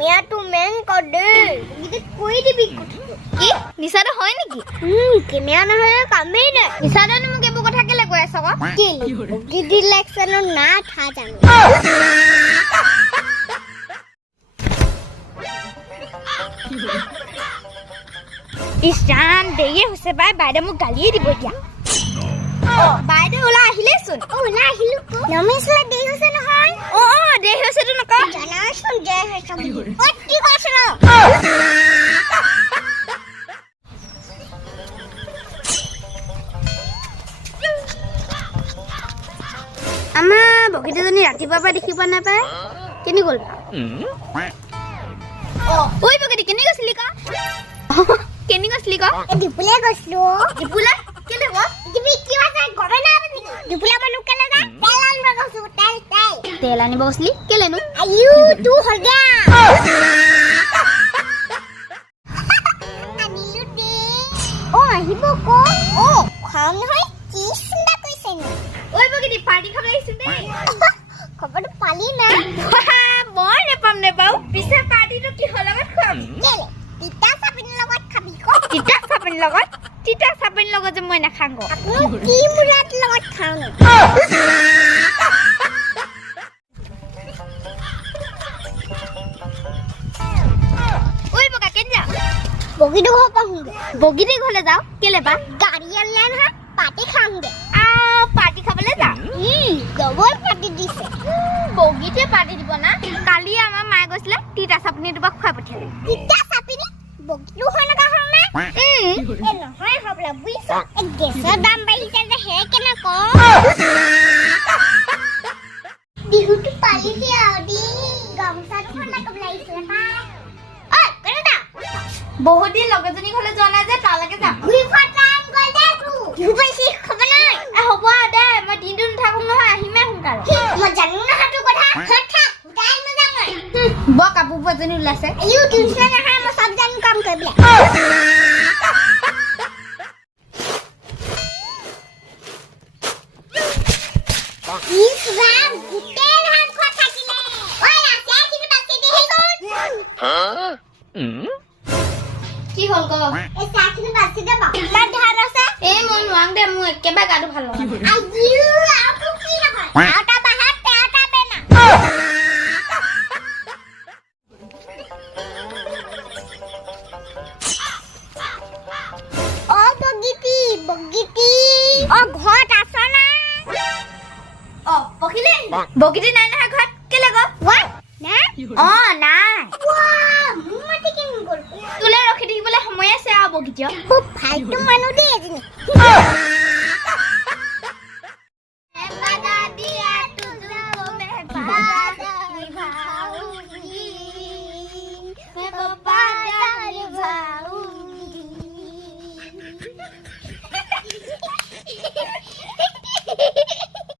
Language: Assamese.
কেমিয়াটো মেন কদে গিতে কই দিবি কি নিছাটো হয় নেকি কেমিয়া নহলে কামেই নাই নিছাটো মোক এবো কথা কেলে কৈ আছ ক কি গিদি ইলেকশন না থা জানো ইশান দেয়ে হৈছে বাই বাইদে মোক গালিয়ে দিব দিয়া বাইদে ওলা আহিলেছোন ওলা আহিলো নমিছলা দেই হৈছে নহয় দেই হৈছে তো নক জানাছোন যে হৈছে অতি কষ্ট আমাৰ বগিতাজনী ৰাতিপুৱাৰ পৰা দেখিব নাপায় কেনি গ'ল ওই বগিতা কেনি গৈছিলি কা কেনি গৈছিলি কা ডিপুলে গৈছিলো ডিপুলে কেলে গো ডিপি কি আছে গবে না ডিপুলে মানু কেলে যা তেল আনিব গৈছো তেল আনিব গৈছিলি কেলে নো আয়ু তু হল গয়া আনিলো দে আহিব কো খাম নহয় কি চিন্তা কৰিছে নি ওই বগিতা পাৰ্টি খাব লাগিছিল দে খবৰটো পালি না মই নেপাও পিছে পাৰ্টিটো কি হলত খাম কেলে তিতা চাপিন লগত যে মই নাখাং গো কি মুৰাত লগত খাও ন ওই বগা কেন যা বগিটো ঘৰ পাহুগে বগিতে ঘৰলে যাও কেলে বা গাড়ী আনলে না পাৰ্টি খামগে পাৰ্টি খাবলে যা গবৰ পাৰ্টি দিছে বগিতে পাৰ্টি দিব না কালি আমাৰ মায়ে গৈছিলে তিতা চাপিনি দিব খুৱাই পঠিয়ালে তিতা চাপিনি বগিটো হয় না কাহৰ না নহয় হবলা বুইছ গেছৰ দাম বাঢ়িছে যে হে কেনে ক বিহুটো পালি দিয়া দি গামছাটো না কবলাইছিলে পা ঐ কেনেটা বহুত দিন লগজনী ঘৰলে যোৱা নাই যে তালৈকে যাম ঘুৰি ফটান গৈ দে তু বিহু পাইছি খবৰ নাই হ'ব দে মই দিনটো নাথাকো নহয় আহিমে সোনকালে মই জানো না হাতু কথা থাক গাই নাযাম মই ব কাপোৰ বজনী ওলাইছে ইউ টিউচন আহা মই সব জানো কাম কৰিবলে ইস ৰাম গুটে ধান খোৱা থাকিলে ওই আছে কিনে বাকি দে হে গল কি হল গো এ সাকিনে বাকি দে বাকি ধান আছে এ মই নোৱাং দে মই একেবাৰে গাটো ভাল নহয় আইও আউটো কি নহয় আউটা বাহাত তেটা বেনা ও বগিতি ঘৰত আছ না বগিতি নাই না ঘৰত কেলে গো না নাই মুমাটি কেন গল তুলে ৰখি থাকিবলৈ সময় আছে বগিতি খুব ফাইটো মানুহ দেই এজনী